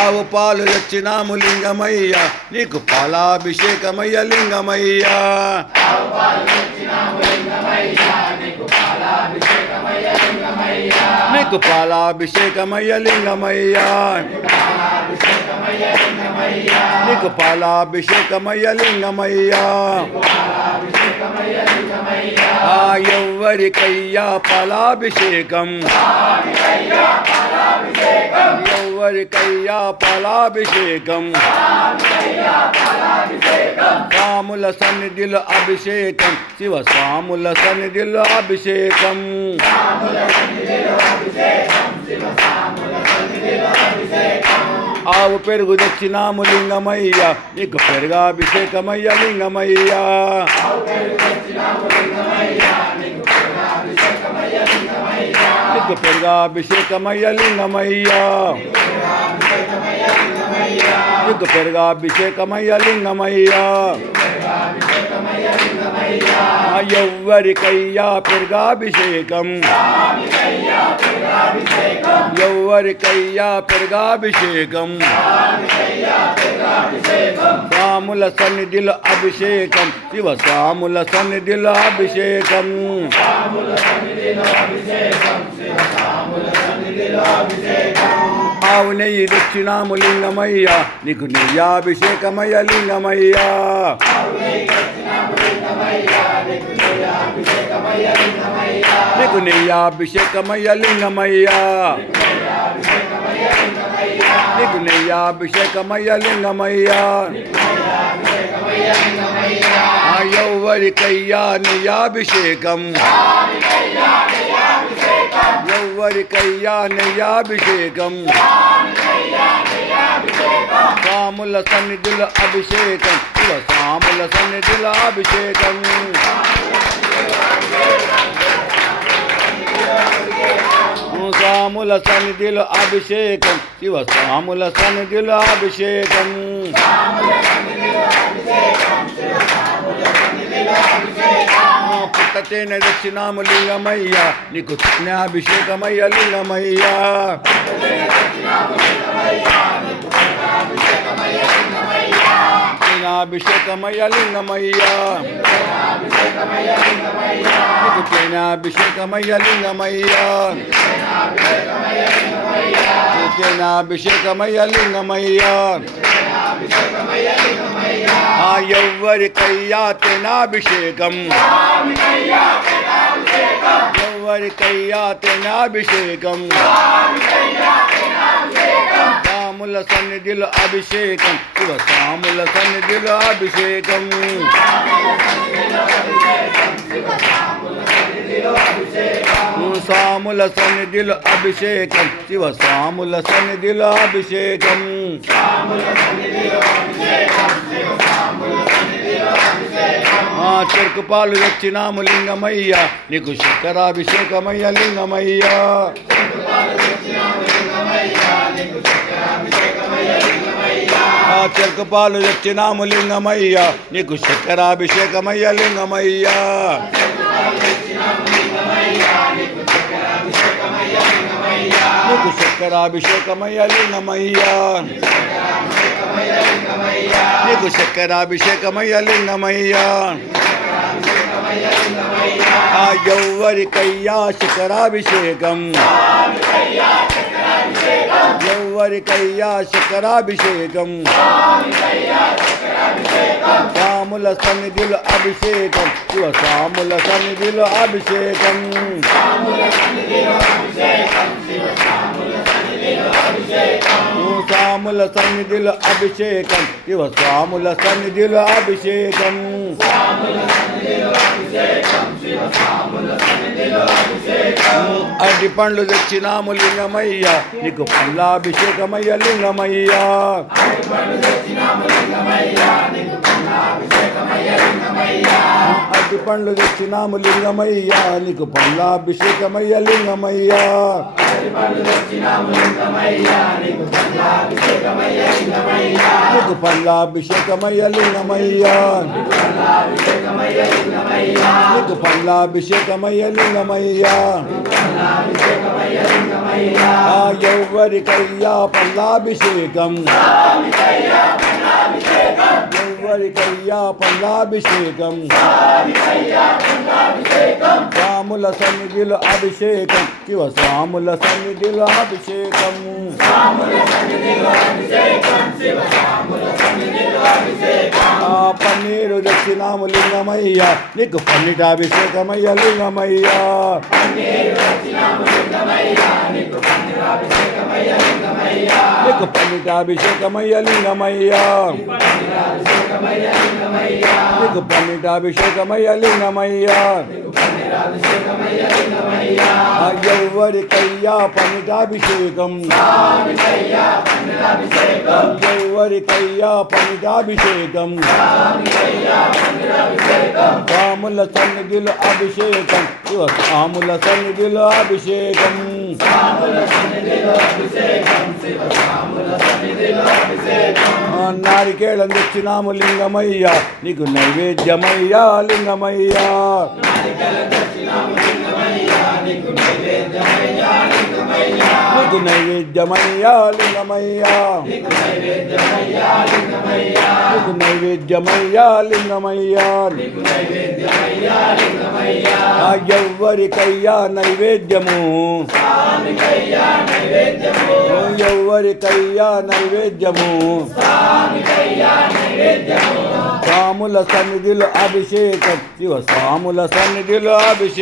ఆవు పాలు తెచ్చినాము లింగమయ్య నీకు పాలాభిషేకమయ్య లింగమయ్యా. నీకు పాలాభిషేకమయ్య లింగమయ్యా. నీకు పాలాభిషేకమయ్య లింగమయ్యా. ఆ ఎవ్వరికయ్యా పాలాభిషేకం. ఎవరికయ్యా పాలాభిషేకం. స్వాముల సన్నిధిలో అభిషేకం. శివ స్వాముల సన్నిధిలో అభిషేకం. ఆవు పెరుగు తెచ్చినాము లింగమయ్య. నీకు పెరుగాభిషేకమయ్య లింగమయ్య. నీకు పెరుగాభిషేకమయ్య లింగమయ్య నీకు పెరుగాభిషేకమయ్య లింగమయ్య ఆ ఎవ్వరికయ్యా పెరుగాభిషేకం. ఎవ్వరికయ్యా పెరుగాభిషేకం. స్వాముల సన్నిధిలో అభిషేకం. శివ స్వాముల సన్నిధిలో అభిషేకం. ఆవు నెయ్యి తెచ్చినాము లింగమయ్య నీకు నెయ్యాభిషేకమయ్య లింగమయ్యా. నీకు నెయ్యాభిషేకమయ్య లింగమయ్యా. నీకు నెయ్యాభిషేకమయ్య లింగమయ్యా. ఆ ఎవ్వరికయ్యా నెయ్యాభిషేకం. ఎవ్వరికయ్యా నెయ్యాభిషేకం స్వాముల సన్నిధుల అభిషేకం శివ స్వాముల సన్నిధుల అభిషేకం స్వాముల సన్నిధిలో అభిషేకం శివ స్వాముల సన్నిధిలో అభిషేకం పుట్టతేన దక్షిణాము లింగమయ్య నీకు అభిషేకమయ్య లింగమయ్య అభిషేకమయ్య లింగమయ్య నీకు తేనాభిషేకమయ్య లింగమయ్య తేనాభిషేకమయ్య లింగమయ్య ఆ ఎవ్వరికయ్యా తేనాభిషేకం ఎవ్వరికయ్యా తేనాభిషేకం సాముల సన్నిధిలో అభిషేకం. సాముల సన్నిధిలో అభిషేకం. సాముల సన్నిధిలో అభిషేకం. శివ సాముల సన్నిధిలో అభిషేకం. ఆ చెరుకు పాలు వచ్చినాము లింగమయ్య. నీకు శంకరాభిషేకమయ్య లింగమయ్య. ఆ చెరుకు పాలు వచ్చినాము లింగమయ్య. నీకు శంకరాభిషేకమయ్య లింగమయ్యా. నీకు శక్కరాభిషేకమయ్య లింగమయ్య నీకు శక్కరాభిషేకమయ్య లింగమయ్య ఆ యౌవరికయ్యా శిఖరాభిషేకం యౌవరికయ్యా శిఖరాభిషేకం రాముల సన్నిధిలో అభిషేకం శివ సాముల సన్నిధిలో అభిషేకం స్వాముల సన్నిధిలో అభిషేకం. ఇవ స్వాముల సన్నిధిలో అభిషేకం. అరటి పండ్లు తెచ్చినాము లింగమయ్యా. నీకు పండ్లాభిషేకమయ్య లింగమయ్యా. అరటి పండ్లు తెచ్చినాము లింగమయ్యా. నీకు పండ్లాభిషేకమయ్య లింగమయ్యా. నీకు పల్లాభిషేకమయ్య లింగమయ్యా నీకు పల్లాభిషేకమయ్య లింగమయ్యా ఆ ఎవరికయ్యా పల్లాభిషేకం. ఎవరికయ్యా పండ్లాభిషేకం స్వాముల సన్నిధిలో అభిషేకం. శివ స్వాముల సన్నిధిలో అభిషేకం. ఆ పన్నీరు దక్షిణాము లింగమయ్యా. నీకు పన్నిటాభిషేకమయ్య లింగమయ్యా. నీకు పన్నిటాభిషేకమయ్య లింగమయ్యా. నీకు పన్నిటాభిషేకమయ్య లింగమయ్య. ఆ ఎవరికయ్యా పన్నిటాభిషేకం ఎవరికయ్యా పన్నిటాభిషేకం రాముల సన్నిధిలో అభిషేకం. శివ రాముల సన్నిధిలో అభిషేకం. ఆ నారికేళం తెచ్చినాము లింగమయ్యా నీకు నైవేద్యమయ్యా లింగమయ్యా. నీకు నైవేద్యమయ్యా లింగమయ్యా నీకు నైవేద్యమయ్యా లింగమయ్యా ఎవ్వరికయ్యా నైవేద్యము. ఎవ్వరికయ్యా నైవేద్యము. స్వాముల సన్నిధిలో అభిషేక శివ స్వాముల సన్నిధిలో అభిషేక